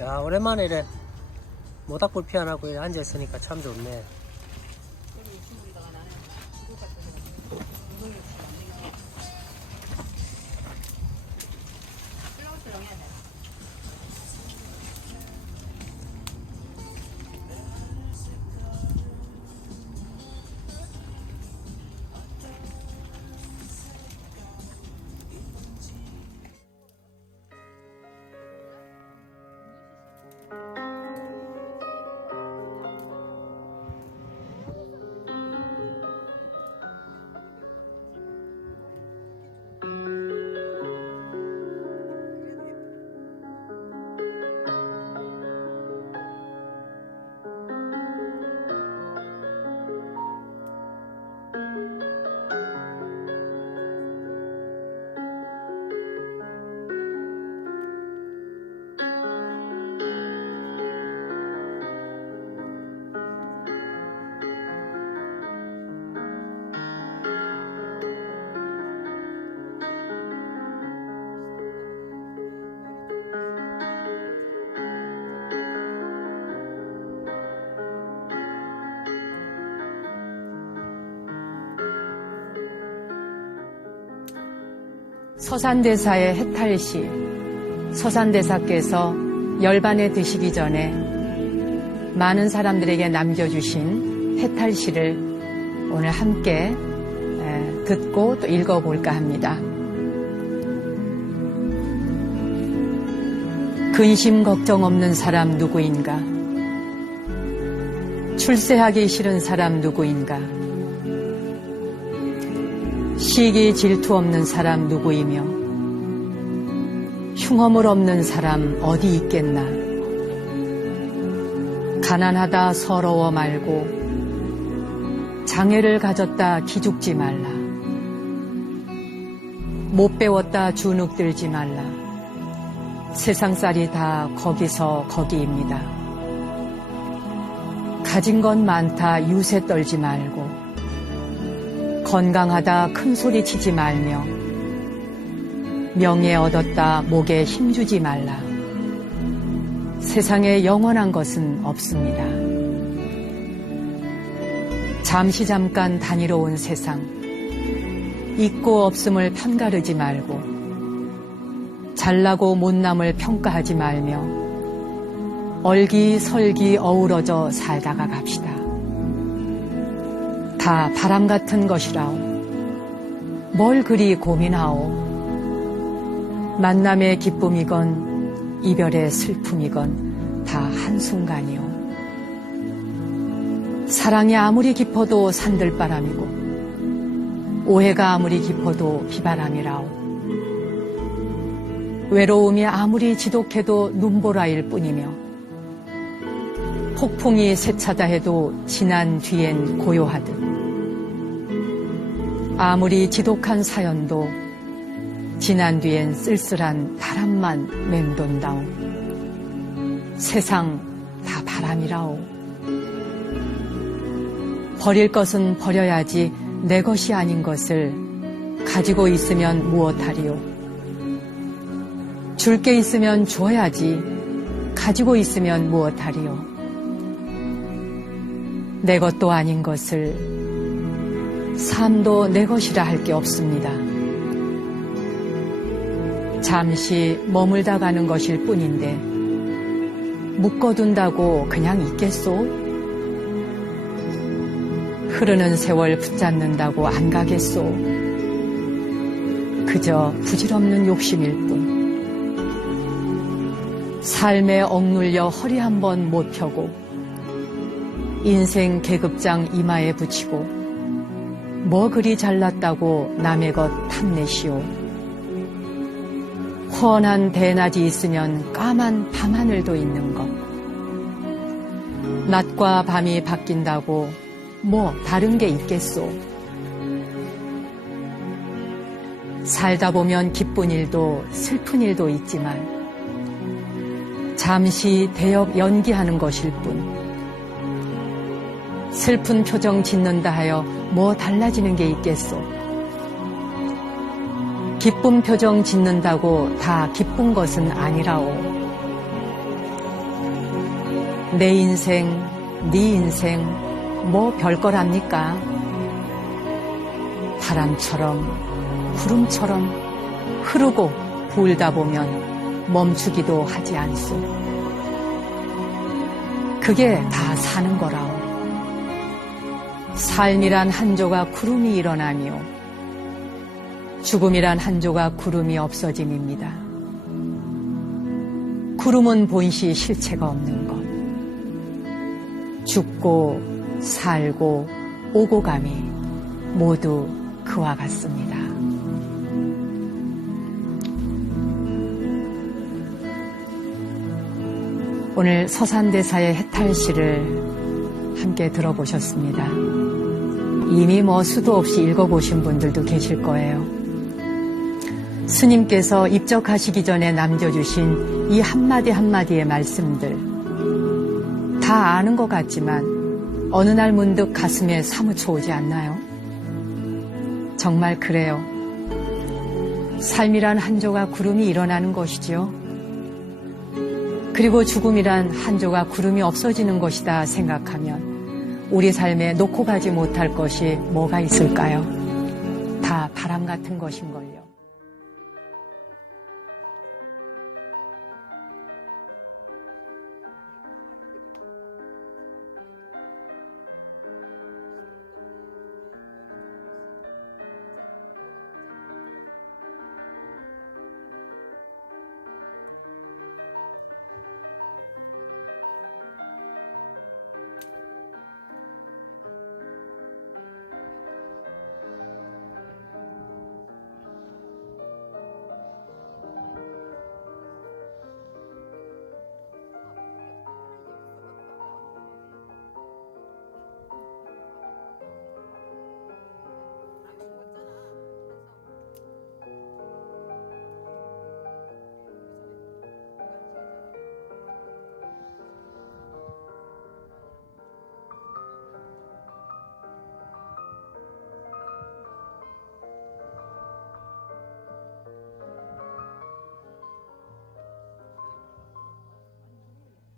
야, 오랜만에 이래 모닥불피 안 하고 이래 앉아있으니까 참 좋네. 서산대사의 해탈시. 서산대사께서 열반에 드시기 전에 많은 사람들에게 남겨주신 해탈시를 오늘 함께 듣고 또 읽어볼까 합니다. 근심 걱정 없는 사람 누구인가? 출세하기 싫은 사람 누구인가? 시기 질투 없는 사람 누구이며 흉허물 없는 사람 어디 있겠나. 가난하다 서러워 말고 장애를 가졌다 기죽지 말라. 못 배웠다 주눅들지 말라. 세상살이 다 거기서 거기입니다. 가진 건 많다 유세 떨지 말고 건강하다 큰 소리 치지 말며 명예 얻었다 목에 힘주지 말라. 세상에 영원한 것은 없습니다. 잠시 잠깐 다니러 온 세상 있고 없음을 편가르지 말고 잘나고 못남을 평가하지 말며 얼기설기 어우러져 살다가 갑시다. 다 바람 같은 것이라오. 뭘 그리 고민하오. 만남의 기쁨이건 이별의 슬픔이건 다 한순간이오. 사랑이 아무리 깊어도 산들바람이고 오해가 아무리 깊어도 비바람이라오. 외로움이 아무리 지독해도 눈보라일 뿐이며 폭풍이 세차다 해도 지난 뒤엔 고요하듯 아무리 지독한 사연도 지난 뒤엔 쓸쓸한 바람만 맴돈다오. 세상 다 바람이라오. 버릴 것은 버려야지 내 것이 아닌 것을 가지고 있으면 무엇하리요. 줄 게 있으면 줘야지 가지고 있으면 무엇하리요. 내 것도 아닌 것을 삶도 내 것이라 할 게 없습니다. 잠시 머물다 가는 것일 뿐인데 묶어둔다고 그냥 있겠소? 흐르는 세월 붙잡는다고 안 가겠소? 그저 부질없는 욕심일 뿐. 삶에 억눌려 허리 한번 못 펴고 인생 계급장 이마에 붙이고 뭐 그리 잘났다고 남의 것 탐내시오. 훤한 대낮이 있으면 까만 밤하늘도 있는 것. 낮과 밤이 바뀐다고 뭐 다른 게 있겠소. 살다 보면 기쁜 일도 슬픈 일도 있지만 잠시 대역 연기하는 것일 뿐. 슬픈 표정 짓는다 하여 뭐 달라지는 게 있겠소. 기쁜 표정 짓는다고 다 기쁜 것은 아니라오. 내 인생, 네 인생, 뭐 별거랍니까? 바람처럼, 구름처럼 흐르고 불다 보면 멈추기도 하지 않소. 그게 다 사는 거라오. 삶이란 한 조각 구름이 일어나며 죽음이란 한 조각 구름이 없어짐입니다. 구름은 본시 실체가 없는 것. 죽고 살고 오고 감이 모두 그와 같습니다. 오늘 서산대사의 해탈시를 함께 들어보셨습니다. 이미 수도 없이 읽어보신 분들도 계실 거예요. 스님께서 입적하시기 전에 남겨주신 이 한마디 한마디의 말씀들 다 아는 것 같지만 어느 날 문득 가슴에 사무쳐 오지 않나요? 정말 그래요. 삶이란 한 조각 구름이 일어나는 것이죠. 그리고 죽음이란 한 조각 구름이 없어지는 것이다 생각하면 우리 삶에 놓고 가지 못할 것이 뭐가 있을까요? 다 바람 같은 것인걸요.